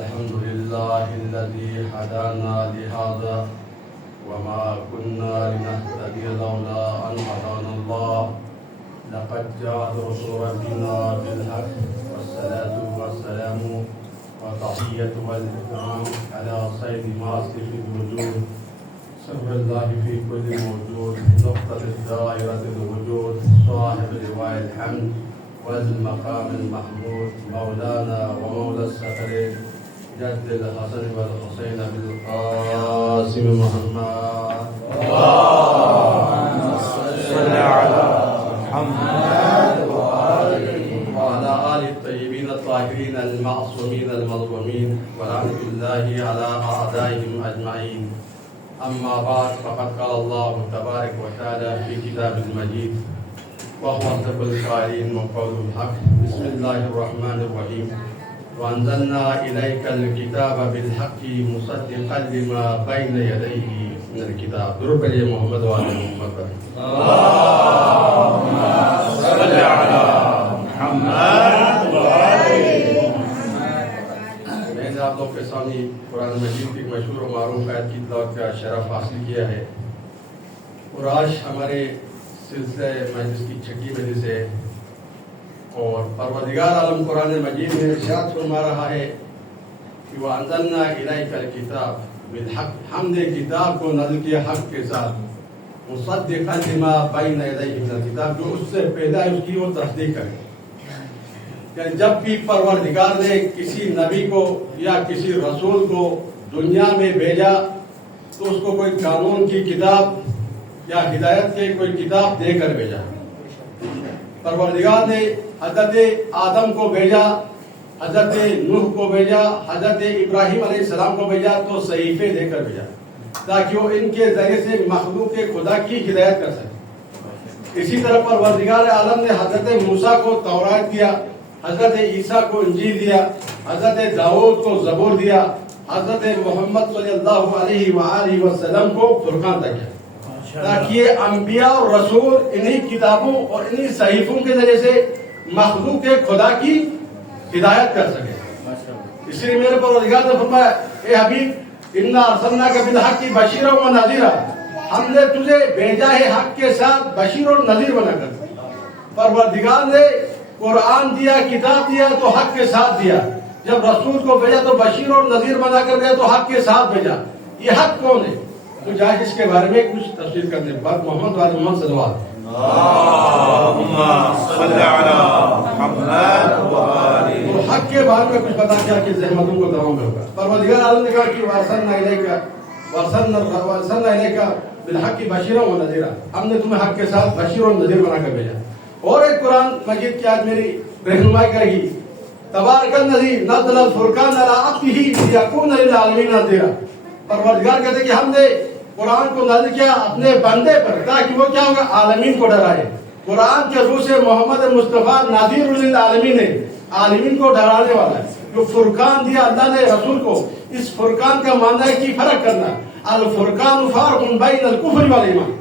الحمد لله الذي هدانا لهذا وما كنا لنهتدي لولا أن هدانا الله لقد جاء رسول ربنا بالحق والصلاة والسلام والتحية والإكرام على سيد ماسك الوجود سر الله في كل موجود نقطة دائرة الوجود صاحب لواء الحمد والمقام المحمود مولانا ومولى الثقلين جد الحسن والحسين بالقاسم محمد اللهم صل على محمد وعلى آل الطيبين الطاهرين المعصومين المظلومين ورحمة الله على أعدائهم أجمعين. أما بعد فقد قال الله تبارك وتعالى في كتاب المجيد وهو أصدق القائلين وقول الحق. بسم الله الرحمن الرحيم. وأنزلنا إليك الكتاب بالحق مصدقا لما بين يديه من الكتاب. درود على محمد وعلى محمد. اللهم صل على محمد وعلى میں نے آپ لوگ کے سامنے قرآن مجید کی مشہور و معروف آیت کی تلاوت کا شرف حاصل کیا ہے اور آج ہمارے سلسلہ مجلس کی چھٹی مجلس ہے اور پروردگار عالم قرآن مجید میں ارشاد فرما رہا ہے کہ وَأَنزَلْنَا إِلَيْكَ الْكِتَابَ بالحق، ہم نے کتاب کو نازل کیا حق کے ساتھ مصدقا لما بین یدیہ من الکتاب، جو اس سے پہلا ہے اس کی وہ تصدیق کرے. یعنی جب بھی پروردگار نے کسی نبی کو یا کسی رسول کو دنیا میں بھیجا تو اس کو کوئی قانون کی کتاب یا ہدایت کی کوئی کتاب دے کر بھیجا. پروردگار نے حضرت آدم کو بھیجا، حضرت نوح کو بھیجا، حضرت ابراہیم علیہ السلام کو بھیجا تو صحیفے دے کر بھیجا تاکہ وہ ان کے ذریعے سے مخلوق خدا کی ہدایت کر سکے. اسی طرح پروردگار عالم نے حضرت موسیٰ کو تورات دیا، حضرت عیسیٰ کو انجیل دیا، حضرت داؤد کو زبور دیا، حضرت محمد صلی اللہ علیہ وآلہ وسلم کو فرقان دیا تاکہ یہ انبیاء اور رسول انہی کتابوں اور انہی صحیفوں کے ذریعے سے مخلوق خدا کی ہدایت کر سکے. اس لیے میرے پروردگار نے فرمایا اے حبیب انا ارسلناک بالحق بشیرا و نذیرا، ہم نے تجھے بھیجا ہے حق کے ساتھ بشیر اور نذیر بنا کر. پروردگار نے قرآن دیا، کتاب دیا تو حق کے ساتھ دیا، جب رسول کو بھیجا تو بشیر اور نذیر بنا کر دیا تو حق کے ساتھ بھیجا. یہ حق کون ہے؟ تو جائے اس کے بارے میں کچھ تفصیل کرتے ہیں. بعد محمد والے محمد صلی اللہ علیہ وسلم. اللهم صل على محمد وعلى تو حق کے بارے میں کچھ بتا کیا کہ زحمتوں کو دوام ہوگا. پروردگار عالم نے کہا کہ وارسلنا الیک بالحق بشیرا و نذیرا، ہم نے تمہیں حق کے ساتھ بشیر اور نذیر بنا کر بھیجا. اور ایک قرآن مجید کی آج میری رہنمائی کرے گی. تبارک الذی نزل الفرقان علی عبدہ لیکون للعالمین نذیرا. پروردگار کہتے ہیں کہ ہم نے قرآن کو نازل کیا اپنے بندے پر تاکہ وہ کیا ہوگا، عالمین کو ڈرائے. قرآن کے روح سے محمد مصطفیٰ نذیر للعالمین ہے، عالمین کو ڈرانے والا ہے. جو فرقان دیا اللہ نے رسول کو، اس فرقان کا معنی ہے کہ فرق کرنا. الفرقان فرق بین الکفر والایمان،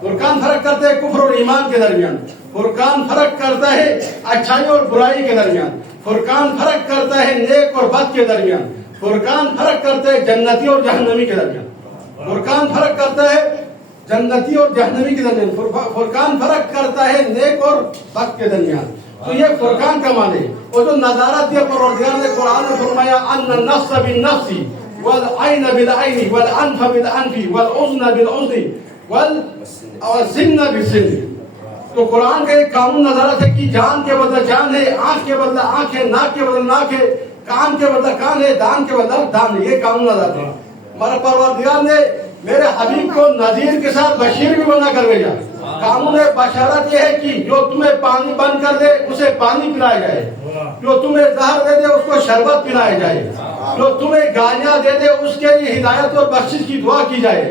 فرقان فرق کرتے ہیں کفر اور ایمان کے درمیان. فرقان فرق کرتا ہے اچھائی اور برائی کے درمیان. فرقان فرق کرتا ہے نیک اور بد کے درمیان. فرقان فرق کرتا ہے جنتی اور جہنمی کے درمیان. فرقان فرق کرتا ہے جنتی اور جہنمی کے درمیان. فرقان فرق کرتا ہے نیک اور بد کے درمیان. تو یہ فرقان کا معنی ہے. اور جو نظارت دیا پروردگار نے قرآن میں فرمایا ان النفس بالنفس والعین بالعین والانف بالانف والاذن بالاذن والسن بالسن. تو قرآن کا ایک قانون نظارت ہے کہ جان کے بدلہ جان ہے، آنکھ کے بدلہ آنکھ ہے، ناک کے بدلہ ناک ہے، کان کے بدلہ کان ہے، دان کے بدلہ دان ہے. یہ قانون نظارت ہے. ہمارا پروردگار نے میرے حبیب کو نذیر کے ساتھ بشیر بھی بنا کر بھیجا. قانون بشارت یہ ہے کہ جو تمہیں پانی بند کر دے اسے پانی پلایا جائے، جو تمہیں زہر دے دے اس کو شربت پلایا جائے، جو تمہیں گالیاں دے دے اس کے لیے ہدایت اور بخشش کی دعا کی جائے،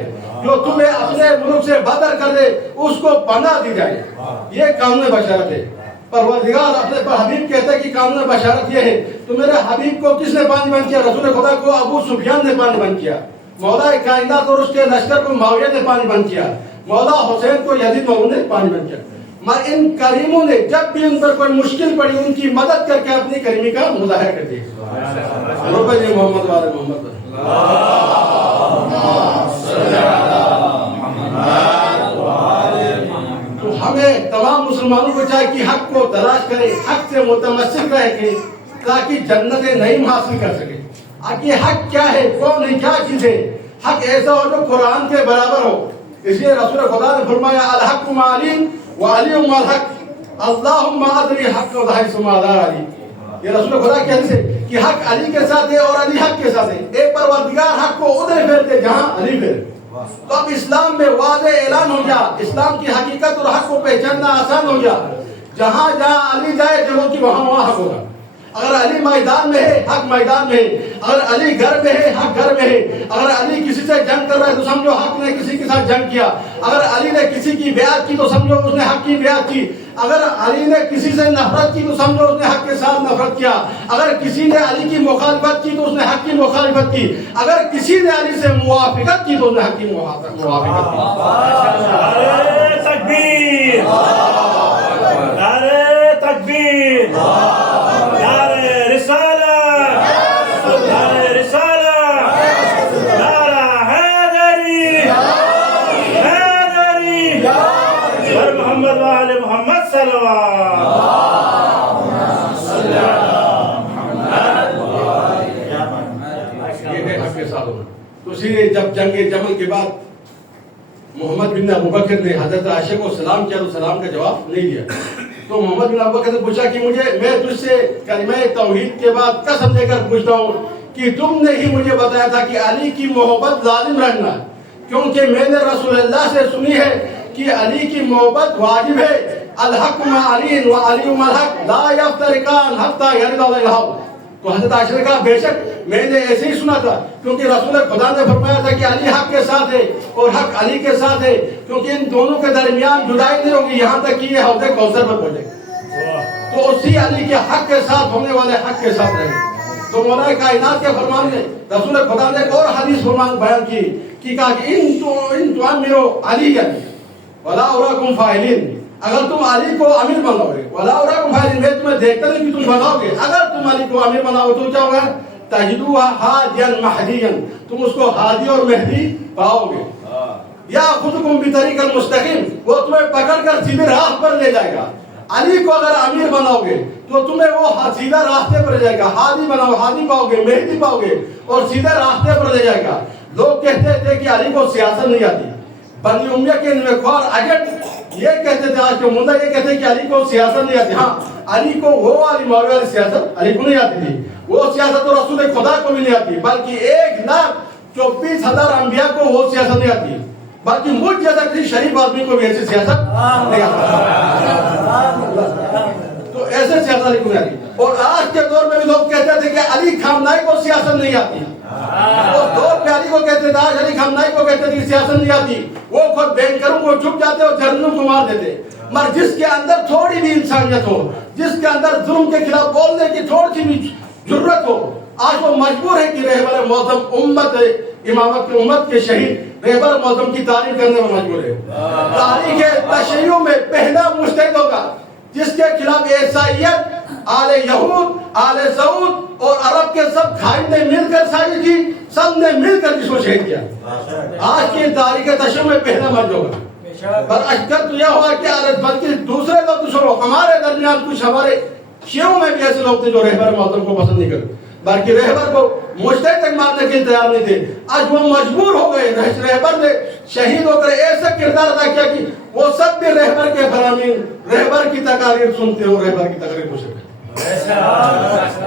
جو تمہیں اپنے ملک سے بدر کر دے اس کو پناہ دی جائے. یہ قانون بشارت ہے. پروردگار اپنے حبیب کہتے ہیں کہ قانون بشارت یہ ہے. تو میرے حبیب کو کس نے پانی بند کیا؟ رسول خدا کو ابو سفیان نے پانی بند کیا. مولا کائنات اور اس کے لشکر کو معاویہ نے پانی بند کیا. مولا حسین کو یزید نے پانی بند کیا. مگر ان کریموں نے جب بھی ان پر کوئی مشکل پڑی ان کی مدد کر کے اپنی کریمی کا مظاہرہ کر دیا. محمد والے محمد تو ہمیں تمام مسلمانوں کو چاہے کہ حق کو تلاش کرے, حق سے متمسک رہ کے تاکہ جنت نعیم حاصل کر سکے. اب یہ حق کیا ہے, کون ہے, کیا چیز ہے؟ حق ایسا ہو جو قرآن کے برابر ہو. اس لیے رسول خدا نے فرمایا الحق مع علی وعلی مع الحق اللہم ادری حق حیث ما لا علی. یہ رسول خدا کے حدیث ہے کہ حق علی کے ساتھ ہے اور علی حق کے ساتھ ہے. اے پروردگار حق کو ادھر پھیرتے جہاں علی پھیرے. تو اب اسلام میں واضح اعلان ہو گیا, اسلام کی حقیقت اور حق کو پہچاننا آسان ہو گیا. جہاں جہاں علی جائے چلو کہ وہاں وہاں حق ہوگا. اگر علی میدان میں ہے حق میدان میں ہے, اگر علی گھر میں ہے حق گھر میں ہے, اگر علی کسی سے جنگ کر رہا ہے تو سمجھو حق نے کسی کے ساتھ جنگ کیا, اگر علی نے کسی کی بیعت کی تو سمجھو اس نے حق کی بیعت کی, اگر علی نے کسی سے نفرت کی تو سمجھو اس نے حق کے ساتھ نفرت کیا, اگر کسی نے علی کی مخالفت کی تو اس نے حق کی مخالفت کی, اگر کسی نے علی سے موافقت کی تو اس نے حق کی موافقت کی. نعرے تکبیر, نعرے تکبیر, نعرے رسالت, نعرے رسالت, نعرہ حیدری, حیدری, اور محمد وآل محمد صلوات. یہ ہے حق کے ساتھ ہونا. تو اسی لیے جب جنگ جمل کے بعد محمد بن ابوبکر نے حضرت عائشہ کو سلام کیا تو سلام کا جواب نہیں دیا. تو محمد بن ابوبکر نے پوچھا کہ میں تجھ سے کلمہ توحید کے بعد قسم دے کر پوچھتا ہوں کہ تم نے ہی مجھے بتایا تھا کہ علی کی محبت لازم رکھنا, کیونکہ میں نے رسول اللہ سے سنی ہے کہ علی کی محبت واجب ہے. الحق مع علی وعلی مع الحق لا یفترقان حتی یرد الحق. تو حضرت عائشہ نے کہا بے شک میں نے ایسے ہی سنا تھا, کیونکہ رسول خدا نے فرمایا تھا کہ علی حق کے ساتھ ہے اور حق علی کے ساتھ ہے, کیونکہ ان دونوں کے درمیان جدائی نہیں ہوگی یہاں تک کہ یہ حوض کوثر پر پہنچے. تو اسی علی کے حق کے ساتھ ہونے والے حق کے ساتھ رہے. تو مولا کائنات کے فرمان نے رسول خدا نے ایک اور حدیث فرمان بیان کی کہ کہا کہ ان تعمروا علیٰ ولا اراکم فاعلین, اگر تم علی کو امیر بناؤ گے ولا اراکم فاعلین, میں تمہیں دیکھتا نہیں کہ تم بناؤ گے, اگر تم علی کو امیر بناؤ تو کیا ہوگا تجدوها ہادیا مہدیا, تم اس کو ہادی اور مہدی پاؤ گے. یاخذکم بطریق المستقیم, وہ تمہیں پکڑ کر سیدھے راہ پر لے جائے گا. علی کو اگر امیر بناؤ گے تو تمہیں وہ سیدھا راستے پر لے جائے گا. ہادی بناؤ, ہادی پاؤ گے, مہدی پاؤ گے اور سیدھے راستے پر لے جائے گا. لوگ کہتے تھے کہ علی کو سیاست نہیں آتی. بنی امیہ کے نوخوار اجٹ یہ کہتے تھے, آج کے مدعا یہ کہتے ہیں کہ علی کو سیاست نہیں آتی. ہاں علی کو وہ والی معاویہ والی سیاست علی کو نہیں آتی تھی, وہ سیاست تو رسول خدا کو بھی نہیں آتی, بلکہ 1,24,000 انبیاء کو وہ سیاست نہیں آتی, بلکہ مجھ جیسا کسی شریف آدمی کو بھی ایسی سیاست نہیں آتی. تو ایسے سیاست علی کو نہیں آتی. اور آج کے دور میں بھی لوگ کہتے تھے کہ علی خامنہئی کو سیاست نہیں آتی. اس دور پہ علی کو کہتے تھے, آج علی خامنہئی کو کہتے تھے کہ سیاست نہیں آتی. وہ خود بینکروں کو چھپ جاتے اور جرنلوں کو مار دیتے. مگر جس کے اندر تھوڑی بھی انسانیت ہو, جس کے اندر ظلم کے خلاف بولنے کی تھوڑی سی بھی ضرورت ہو, آج وہ مجبور ہے کہ رہبر معظم امت امامت کی امت کے شہید رہبر معظم کی تعریف کرنے میں مجبور ہے. تاریخ تشیع میں پہلا مجتہد ہوگا جس کے خلاف عیسائیت, آل یہود, آل سعود اور عرب کے سب بھائی نے مل کر سازش کی, سب نے مل کر جس کو شہید کیا. آج کی تاریخ تشیع میں پہلا مرج ہوگا. پر اشکر تو یہ ہوا کہ بلکہ دوسرے لوگ تو چھوڑو, ہمارے درمیان کچھ ہمارے شیعوں میں بھی ایسے لوگ تھے جو رہبر معظم کو پسند نہیں کرتے, بلکہ رہبر کو مجتہد تک ماننے کے لیے تیار نہیں تھے. آج وہ مجبور ہو گئے, رہبر نے شہید ہو کر ایسا کردار ادا کیا کہ وہ سب بھی رہبر کے فرامین, رہبر کی تقاریر سنتے ہو, رہبر کی تقاریر کو سنتے.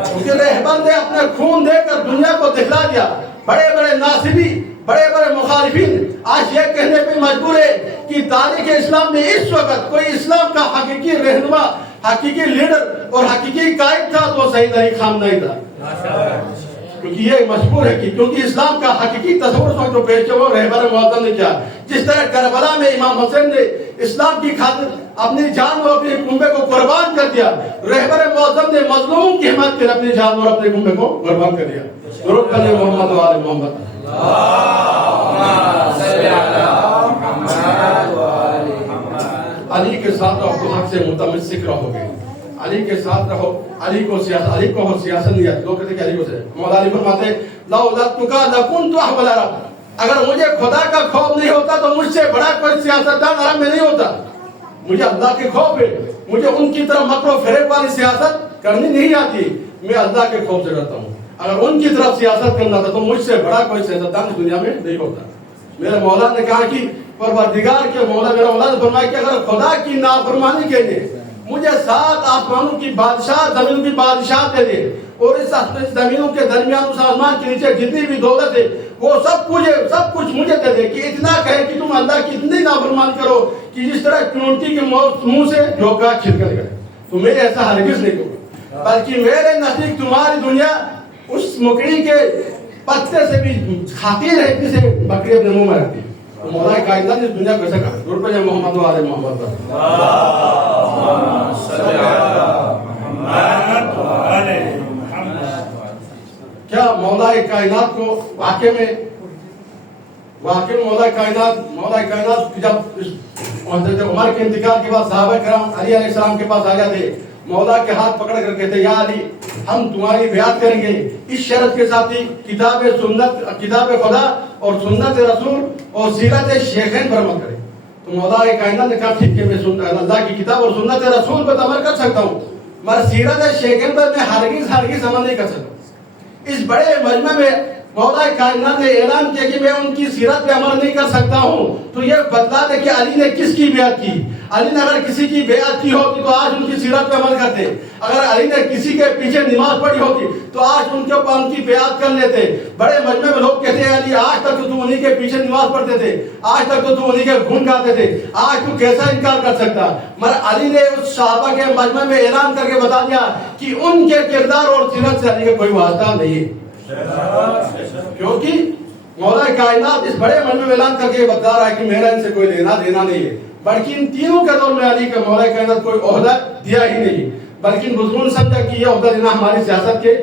کیونکہ رہبر نے اپنے خون دے کر دنیا کو دکھلا دیا. بڑے بڑے ناصبی, بڑے بڑے مخالفین آج یہ کہنے پہ مجبور ہے کہ تاریخ اسلام میں اس وقت کوئی اسلام کا حقیقی رہنما, حقیقی لیڈر اور حقیقی قائد تھا تو سید علی خامنہئی تھا. کیونکہ یہ مشہور ہے کہ کیونکہ اسلام کا حقیقی تصور اس وقت جو پیش کیا وہ رہبر معظم نے کیا. جس طرح کربلا میں امام حسین نے اسلام کی خاطر اپنی جان اور اپنے کنبے کو قربان کر دیا, رہبر معظم نے مظلوم کی حمایت کے لیے اپنی جان اور اپنے کنبے کو قربان کر دیا. درود پڑھیں محمد و آل محمد. علی کے ساتھ رہو تو حق سے متمسک رہو گے، علی کے ساتھ رہو، علی کو سیاست نہیں آتی، لوگ کہتے ہیں کہ علی کو سے مولا علی فرماتے لو لکنت احول عرب، اگر مجھے خدا کا خوف نہیں ہوتا تو مجھ سے بڑا کوئی سیاستدان عرب میں نہیں ہوتا، مجھے اللہ کے خوف ہے، مجھے ان کی طرح مکر و فریب والی سیاست کرنی نہیں آتی، میں اللہ کے خوف سے کرتا ہوں، اگر ان کی طرف سیاست کرنا تھا تو مجھ سے بڑا کوئی سیاستدان اس دنیا میں نہیں ہوتا۔ میرے مولا نے کہا کہ پروردگار کے مولا، میرا مولا نے فرمایا کہ اگر خدا کی نافرمانی کے لیے مجھے 7 آسمانوں کی بادشاہ، زمینوں کی بادشاہ دے دے، اور اس زمینوں کے درمیان اس آسمان کے نیچے جتنی بھی دولت ہے وہ سب کچھ مجھے دے دے، کہ اتنا کہے کہ تم اللہ کی اتنی نافرمانی کرو کہ جس طرح چونٹی کے منہ سے جھونکا چھلکا گئے، تو میں ایسا ہرگز نہیں کروں، بلکہ میرے نزدیک تمہاری دنیا اس مکڑی کے پتے سے بھی حقیر ہے جسے بکری اپنے منہ میں رکھتی ہے۔ تو مولا کائنات نے اس دنیا کو ایسا کہا، ضرور پہ محمد و آل محمد پر کیا مولا کائنات کو واقع میں مولا کائنات جب حضرت عمر کے انتقال کے بعد صحابہ کرام علی علیہ السلام کے پاس آ جاتے، مولا کے ہاتھ پکڑ کر کہتے یا علی ہم تمہاری بیعت کریں گے اس شرط کے ساتھ ہی کتاب خدا اور سنت رسول اور سیرت شیخین پر عمل کریں۔ تو مولا کائنات نے کہا ٹھیک ہے، میں اللہ کی کتاب اور سنت رسول پر عمل کر سکتا ہوں، مگر سیرت شیخین پر میں ہرگز عمل نہیں کر سکتا۔ اس بڑے مجمع میں مولا کائنات نے اعلان کیا کہ میں ان کی سیرت پہ عمل نہیں کر سکتا ہوں، تو یہ بتلا دے کہ علی نے کس کی بیعت کی۔ علی نے اگر کسی کی بیعت کی ہوتی تو آج ان کی سیرت پہ عمل کرتے، اگر علی نے کسی کے پیچھے نماز پڑھی ہوتی تو آج ان کی بیعت کر لیتے۔ بڑے مجمع میں لوگ کہتے ہیں علی آج تک تو انہی کے پیچھے نماز پڑھتے تھے، آج تک تو انہی کے گن گاتے تھے، آج تو کیسا انکار کر سکتا؟ مگر علی نے اس صحابہ کے مجمع میں اعلان کر کے بتا دیا کہ ان کے کردار اور سیرت سے علی کا کوئی واسطہ نہیں ہے، کیونکہ مولا کائنات اس بڑے مجمع میں اعلان کر کے بتا رہا ہے کہ میرا ان سے کوئی لینا دینا نہیں ہے، بلکہ ان تینوں کے دور میں علی کا مولا کائنات کوئی عہدہ دیا ہی نہیں، بلکہ بزرگوں نے سمجھا کہ یہ عہدہ دینا ہماری سیاست کے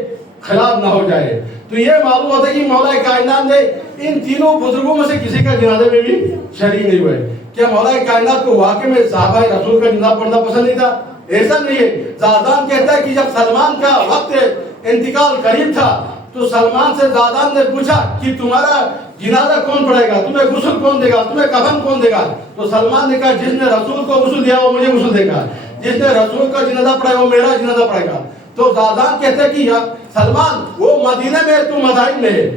خلاف نہ ہو جائے۔ تو یہ معلوم ہوتا ہے کہ مولا کائنات نے ان تینوں بزرگوں میں سے کسی کا جنازے میں بھی شریک نہیں ہوئے۔ کیا مولا کائنات کو واقع میں صحابہ رسول کا جنازہ پڑھنا پسند نہیں تھا؟ ایسا نہیں ہے۔ زادان کہتا ہے کہ جب سلمان کا وقت انتقال قریب تھا تو سلمان سے زادان نے پوچھا کہ تمہارا جنازہ کون پڑھے گا، تمہیں غسل کون دے گا، تمہیں کفن کون دے گا؟ تو سلمان نے کہا جس نے رسول کو غسل دیا وہ مجھے غسل دے گا، جس نے رسول کا جنازہ پڑھا وہ میرا جنازہ پڑھے گا۔ تو زادان کہتے ہیں کہ سلمان وہ مدینہ میں تو مدائن میں ہے،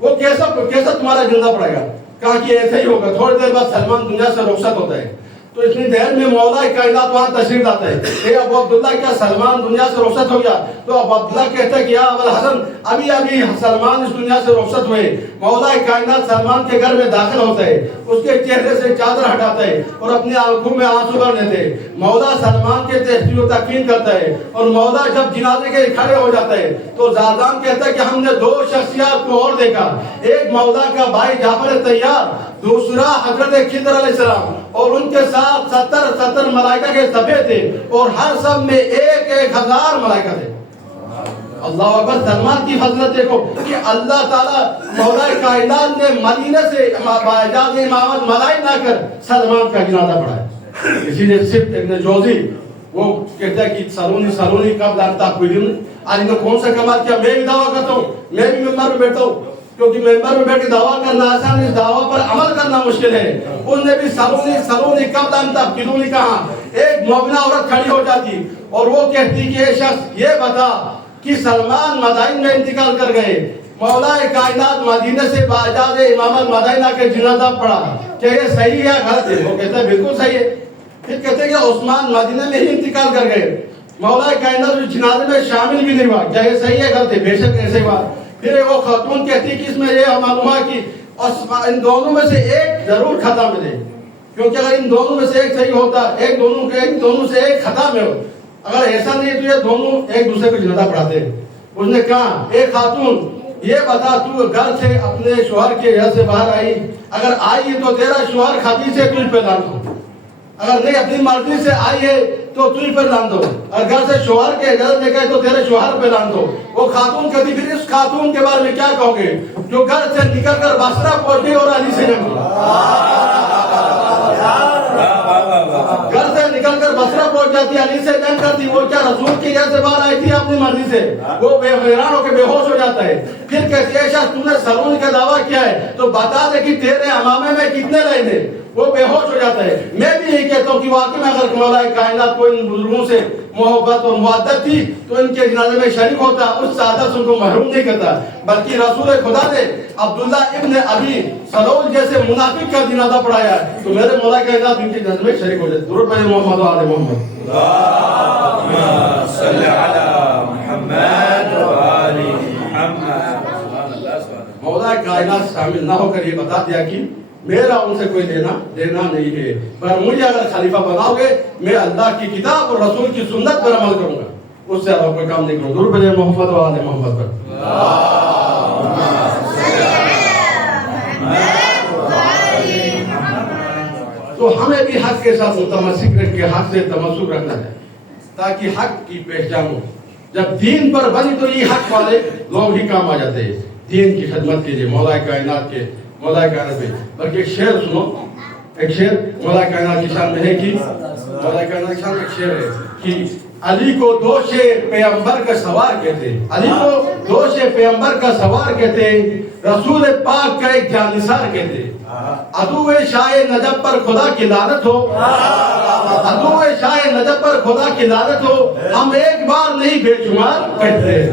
وہ کیسا تمہارا جنازہ پڑھے گا؟ کہا کہ ایسا ہی ہوگا۔ تھوڑی دیر بعد سلمان دنیا سے رخصت ہوتا ہے، تو اتنی دیر میں مولا کائنات وہاں تشریف لاتا ہے، اے ابو عبداللہ کیا سلمان دنیا سے رخصت ہو گیا؟ تو ابو عبداللہ کہتا ہے کہ یا ابو الحسن ابھی سلمان اس دنیا سے رخصت ہوئے۔ مولا کائنات سلمان کے گھر میں داخل ہوتا ہے، اس کے چہرے سے چادر ہٹاتا ہے اور اپنی آنکھوں میں آنسو بھر لیتے ہیں۔ مولا سلمان کے تشریح و تکفین کرتا ہے، اور مولا جب جنازے کے کھڑے ہو جاتا ہے تو زادان کہتا ہے کہ ہم نے 2 شخصیات کو اور دیکھا، ایک مولا کا بھائی جعفر طیار، دوسرا حضرت خضر علیہ السلام، اور ان کے ساتھ 70 ملائکہ کے صفے تھے، اور ہر سب میں 1000 ملائکہ تھے۔ اللہ اکبر! سلمان کی فضیلت دیکھو کہ اللہ تعالیٰ مولا کائنات نے مدینہ سے باعجاز امامت ملائی نہ کر سلمان کا جنازہ پڑھایا۔ اسی لیے صرف ابن جوزی وہ کہتا ہے کہ سالونی قبل ان تأکلون، علی نے کون سا کمال کیا؟ میں بھی دعویٰ کرتا ہوں، میں بھی ممبر میں بیٹھتا ہوں، کیونکہ ممبر میں بیٹھ کے دعویٰ کرنا آسان ہے، اس دعویٰ پر عمل کرنا مشکل ہے۔ ان نے بھی سالونی قبل ان تأکلون کہا۔ ایک مومنہ عورت کھڑی ہو جاتی اور وہ کہتی کہ اے شخص یہ بتا کہ سلمان مدائن میں انتقال کر گئے، مولا کائنات مدینہ سے باعجاز امامت مدینہ کے جنازہ پڑھا، کیا یہ صحیح ہے یا غلط ہے؟ وہ کہتا ہے بالکل صحیح ہے۔ پھر کہتے ہیں کہ عثمان مدینہ میں ہی انتقال کر گئے، مولا کائنات اس جنازے میں شامل بھی نہیں ہوا، کیا یہ صحیح ہے غلط ہے؟ بے شک ایسے ہوا۔ پھر وہ خاتون کہتی ہے کہ اس میں یہ معلوم ہے کہ ان دونوں میں سے ایک ضرور خطا میں دے، کیونکہ اگر ان دونوں میں سے ایک صحیح ہوتا، ایک دونوں سے ایک خطا میں ہو، اگر ایسا نہیں تو یہ دونوں ایک دوسرے کو جنازہ پڑھاتے ہیں۔ اس نے کہا اے خاتون یہ بتا تو گھر سے اپنے شوہر کے گھر سے باہر آئی، اگر آئی ہے تو تیرا شوہر خاطی سے تجھ پہ لعنت ہو، اگر نہیں اپنی مرضی سے آئی ہے تو تجھ پر لعنت ہو، اگر گھر سے شوہر کے گھر لے گئے تو تیرے شوہر پہ لعنت ہو۔ وہ خاتون کہتی پھر اس خاتون کے بارے میں کیا کہو گے جو گھر سے نکل کر بصرہ پہنچ گئی اور علی سے جنگ کی؟ گھر سے نکل کر بصرہ پہنچ جاتی، علی سے جنگ کرتی، وہ کیا رسول کی جیسے باہر آئی تھی اپنی مرضی سے؟ وہ حیران ہو کے بے ہوش ہو جاتا ہے. پھر کہتی ہے شخص تم نے سلول کا دعویٰ کیا ہے تو بتا دے کہ تیرے امامے میں کتنے رہے تھے. وہ بے ہوش ہو جاتا ہے. میں بھی یہی کہتا ہوں کہ واقعی میں اگر مولا کائنات کو ان بزرگوں سے محبت اور معدت تھی تو ان کے جنازے میں شریک ہوتا، اس سعادت سے ان کو محروم نہیں کرتا، بلکہ رسول خدا نے عبداللہ ابن ابی سلول جیسے منافق کا جنازہ پڑھایا تو میرے مولا کائنات ان کے جنازے میں شریک ہو جاتے. درود پڑھیں محمد و آل محمد. اللهم صل على محمد وآل محمد. مولا کائنات شامل نہ ہو کر یہ بتا دیا کہ میرا ان سے کوئی دینا نہیں ہے، پر مجھے اگر خلیفہ بناؤ گے میں اللہ کی کتاب اور رسول کی سنت پر عمل کروں گا، اس سے علاوہ کوئی کام نہیں کروں. درود پڑھیں محمد و آل محمد پر. تو ہمیں بھی حق کے ساتھ متمسک رہ کے حق سے تمسک رکھنا ہے تاکہ حق کی پہچان ہو. جب دین پر بنی تو یہ حق والے لوگ ہی کام آ جاتے ہیں دین کی خدمت کے لیے. مولا کائنات میں بلکہ ایک شعر سنو، ایک شعر مولا کائنات کی شان میں ہے کہ مولا کائنات کی شان میں ایک شعر ہے کہ علی کو دوش پیغمبر کا سوار کہتے ہیں، علی کو دوش پیغمبر کا سوار کہتے ہیں، رسول پاک کا ایک جانثار کہتے ہیں. عدو شاہ نجف پر خدا کی لعنت ہو، عدو شاہ نجف پر خدا کی لعنت ہو، ہم ایک بار نہیں بے شمار کہتے ہیں.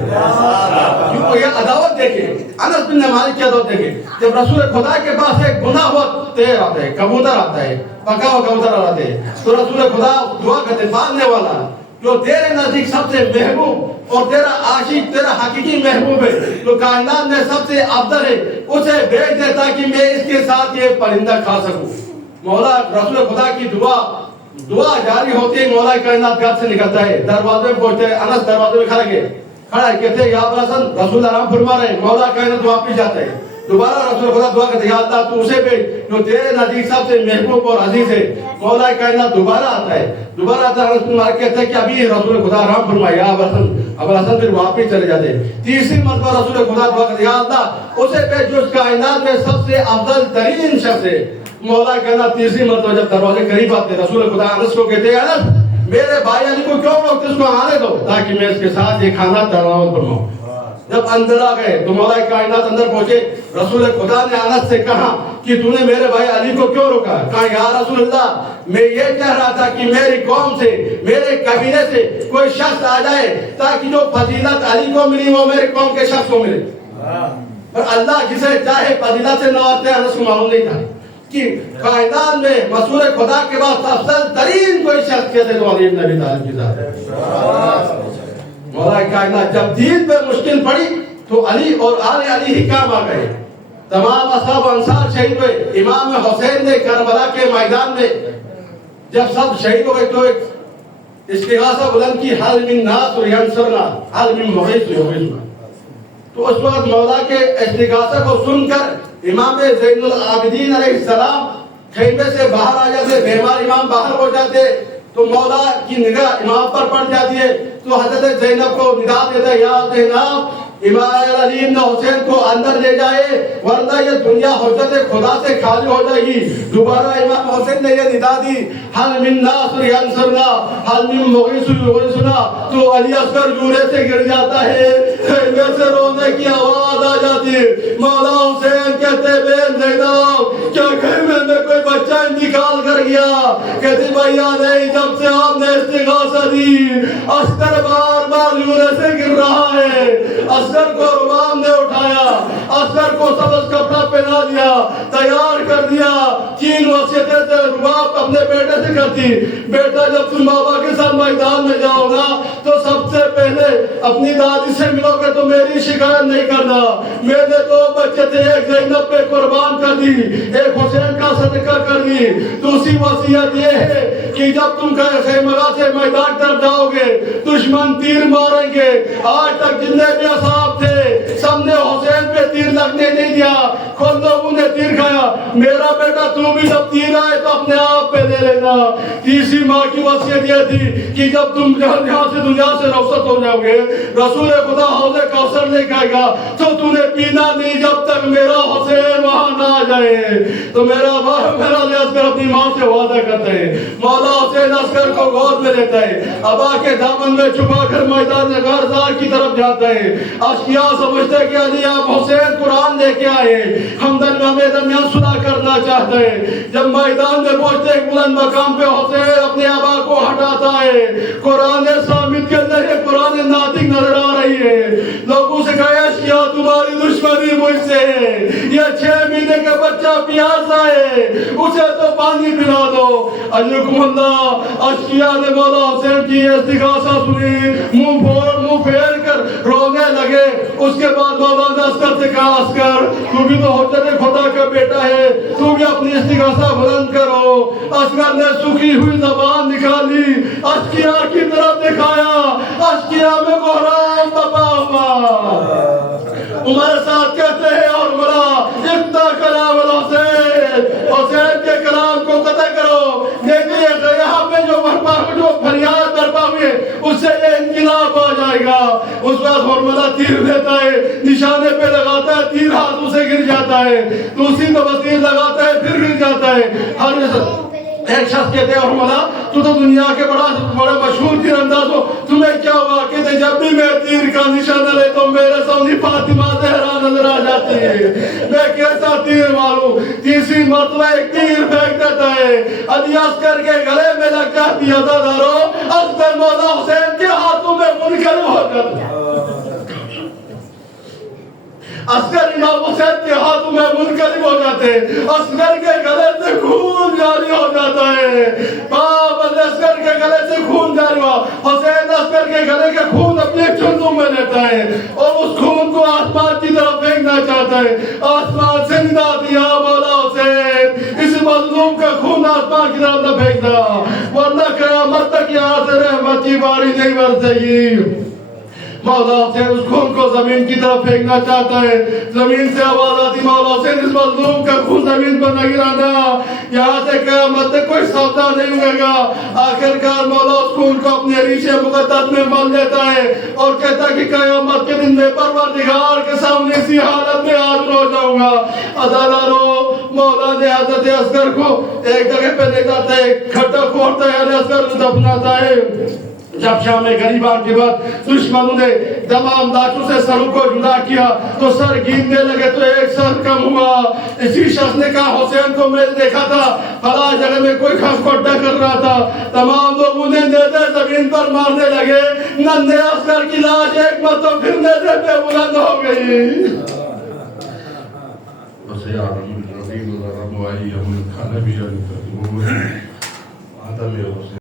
کیونکہ یہ عداوت دیکھیں، انس بن مالک کی عداوت دیکھیں. جب رسول خدا کے پاس ایک گناہ ہوا تیر آتا ہے، کبوتر آتا ہے، پکا ہوا کبوتر آتے ہیں تو رسول خدا دعا کرتے باندھنے والا جو تیرے نزدیک سب سے محبوب اور تیرا عاشق تیرا حقیقی محبوب ہے جو کائنات میں سب سے افضل ہے، اسے بھیج دے تاکہ میں اس کے ساتھ یہ پرندہ کھا سکوں. مولا رسول خدا کی دعا جاری ہوتی ہے. مولا کائنات گھر سے نکلتا ہے، دروازے میں پہنچتے ہیں. انس دروازے میں کھڑا ہے، کہتے ہیں یا ابو الحسن رسول آرام فرما رہے ہیں. مولا کائنات واپس جاتا ہے، دوبارہ رسول خدا دعا کرتے ہیں یا اللہ تو اسے بھیج جو تیرے نزدیک سب سے محبوب اور عزیز ہے. مولا کائنات دوبارہ آتا ہے، انس بن مالک کہتے ہیں کہ ابھی رسول خدا آرام فرمائے یا ابو الحسن پھر واپس چلے جاتے ہیں. تیسری مرتبہ رسول خدا دعا کرتے ہیں یا اللہ اسے بھیج جو اس کائنات میں سب سے افضل ترین شخص ہے. مولا کائنات تیسری مرتبہ جب دروازے قریب آتے ہیں رسول خدا انس کو کہتے ہیں انس میرے بھائی علی کو کیوں روکتے، اس کو آنے دو تاکہ میں اس کے ساتھ یہ کھانا تناول فرماؤں. جب اندر آ گئے تو مولا کائنات اندر پہنچے. رسول خدا نے انس سے کہا کہ تو نے میرے بھائی علی کو کیوں روکا؟ کہا یا رسول اللہ میں یہ کہہ رہا تھا کہ میری قوم سے میرے قبیلے سے کوئی شخص آ جائے تاکہ جو فضیلت علی کو ملی وہ میری قوم کے شخص کو ملے. اور اللہ جسے چاہے فضیلت سے نوازتے ہیں. انس کو معلوم نہیں تھا کہ کائنات میں رسول خدا کے بعد افضل ترین کوئی شخصیت ہے تو علی بن ابی طالب کی ذات ہے. مولا کائنات جب دین پہ مشکل پڑی تو علی اور آل علی ہی کام آ گئے. تمام اصحاب انصار شہید ہوئے. امام حسین نے کربلا کے میدان میں جب سب شہید ہو گئے تو ایک استغاثہ بلند کی حل من ناصر ینصرنا حل من مغیث یغیثنا. تو اس وقت مولا کے استغاثہ کو سن کر امام زین العابدین علیہ السلام خیمے سے باہر آ جاتے، بیمار امام باہر ہو جاتے تو مولا کی نگاہ امام پر پڑ جاتی ہے تو حضرت زینب کو ندا دیتا ہے یا زینب امام علی بن حسین کو اندر لے جائے ورنہ یہ دنیا حجت خدا سے خالی ہو جائے گی. دوبارہ امام حسین نے یہ ندا دی حل من ناصر ینصرنا حل من مغیث یغیثنا تو علی اصغر جورے سے گر جاتا ہے، خیمے سے رونے کی آواز آ جاتی ہے. مولا حسین کہتے بین زینب کیا خیمے میں کوئی بچہ انتقال کر گیا؟ کہتی بھیا نہیں، جب سے آپ نے استغاثہ دی اصغر بار بار جورے سے گر رہا ہے. اصغر کو رباب نے اٹھایا، اصغر کو سبز کپڑا پہنا دیا، تیار کر دیا. 3 وصیتیں سے رباب اپنے بیٹے سے کرتی بیٹا جب تم بابا کے ساتھ میدان میں جاؤ نا تو سب سے پہلے اپنی دادی سے ملو گے تو میری شکایت نہیں کرنا. میرے 2 بچے تھے، ایک زینب پہ قربان کر دی، ایک حسین کا صدقہ کر دی. دوسری وصیت یہ ہے کہ جب تم خیمہ سے میدان طرف جاؤ گے دشمن تیر ماریں گے. آج تک جتنے بھی اصحاب تھے سب نے حسین پہ تیر لگنے نہیں دیا، خود لوگوں نے تیر کھایا. میرا بیٹا تو بھی جب تیر آئے تو اپنے آپ پہ لے لینا. تیسری ماں کی وصیت یہ تھی کہ جب تم یہاں سے دنیا سے رخصت ہو جاؤ گے رسول خدا حوض کوثر لے کے آئے گا تو تو نے پینا نہیں جب تک میرا حسین وہاں نہ رہے ہیں تو میرا عسکر اپنی ماں سے وعدہ کرتا ہے، مولا حسین عسکر کو گود میں لیتا ہے، ابا کے دامن میں چھپا کر میدان غارزار کی طرف جاتا ہے۔ اشقیاء سمجھتے ہیں کہ علی اب حسین قرآن لے کے آئے، ہمدرد ہمیں درمیان صلح کرنا چاہتا ہے۔ جب میدان میں پہنچتے ایک بلند مقام پہ حسین اپنے ابا کو ہٹاتا ہے، قرآن صامت کے اندر یہ قرآن ناطق نظر آ رہی ہے۔ لوگوں سے کہا اشقیاء تمہاری دشمنی مجھ سے ہے، یہ 6 مہینے کا بچہ پیاسا ہے، اسے تو پانی پلا دو۔ اجرکم اللہ، اشقیاء نے مولا حسین کی استغاثہ سنی، منہ پھیر کر رونے لگے۔ اس کے بعد مولا نے عسکر سے کہا عسکر تو بھی تو حجت خدا کا بیٹا ہے، تو بھی اپنی استغاثہ بلند کرو۔ عسکر نے سوکھی ہوئی زبان نکالی، اشقیاء کی طرف دکھایا، اشقیاء میں بحران بپا ہوا۔ عمر ساتھ کہتے ہیں اور بلا اتنا کلام الحسین، حسین کے کلام کو قطع کرو۔ دیکھیے یہاں پہ جو فریاد برپا ہوئے اس سے یہ انقلاب آ جائے گا۔ اس وقت حرملہ تیر دیتا ہے، نشانے پہ لگاتا ہے، تیر ہاتھوں سے گر جاتا ہے، دوسری تو تیر لگاتا ہے پھر گر جاتا ہے۔ ایک شخص کہتے ہیں حرملہ تو دنیا کے بڑے مشہور تیر انداز ہو، تمہیں کیا ہوا؟ کہتے جب بھی میں تیر کا نشانہ لیتا ہوں میرے سامنے فاطمہ زہرا نظر آ جاتی ہے، میں کیسا تیر ماروں؟ تیسری مرتبہ ایک تیر پھینک دیتا ہے، علی عسکر کے گلے میں لگ جاتی ہے۔ عزادارو عسکر مولا حسین کے ہاتھوں میں منقلب ہو جاتا ہے، عسکر امام حسین کے ہاتھوں میں منقلب ہو جاتے ہیں، عسکر کے گلے سے خون جاری ہو جاتا ہے۔ باپ عسکر کے گلے سے خون جاری ہوا، حسین عسکر کے گلے کے خون اپنے چندوں میں لیتا ہے اور اس خون کو آسمان کی طرف پھینکنا چاہتا ہے۔ آسمان سے ندا دیا مولا حسین اس مظلوم کا خون آسمان کی طرف نہ پھینکنا، ورنہ قیامت تک یہاں سے رحمت کی باری نہیں برسے گی۔ مولا حسین اس خون کو زمین کی طرف پھینکنا چاہتا ہے، زمین سے آواز آتی مولا حسین اس مظلوم کا خون زمین پر نہ گرانا، یہاں سے قیامت تک کوئی سودا نہیں ہوئے گا۔ آخر کار مولا اس خون کو اپنے ریشے مقدس میں مل لیتا ہے اور کہتا ہے کہ قیامت کے دن میں پروردگار کے سامنے اسی حالت میں حاضر ہو جاؤں گا۔ عزادارو مولا نے حضرت عسکر کو ایک جگہ پہ لے جاتا ہے، کھڈا کھودتا ہے، عسکر کو دفناتا ہے۔ جب شام غریبان کے بعد دشمنوں نے تمام لاشوں سے سروں کو جدا کیا تو سر گننے لگے تو ایک سر کم ہوا۔ اسی شخص نے کہا حسین کو میں نے دیکھا تھا فلاں جگہ میں کوئی خاص کوٹا کر رہا تھا۔ تمام لوگ انہیں نیزے زمین پر مارنے لگے، ننھے عسکر کی لاش ایک مرتبہ پھر نیزے پہ بلند ہو گئی۔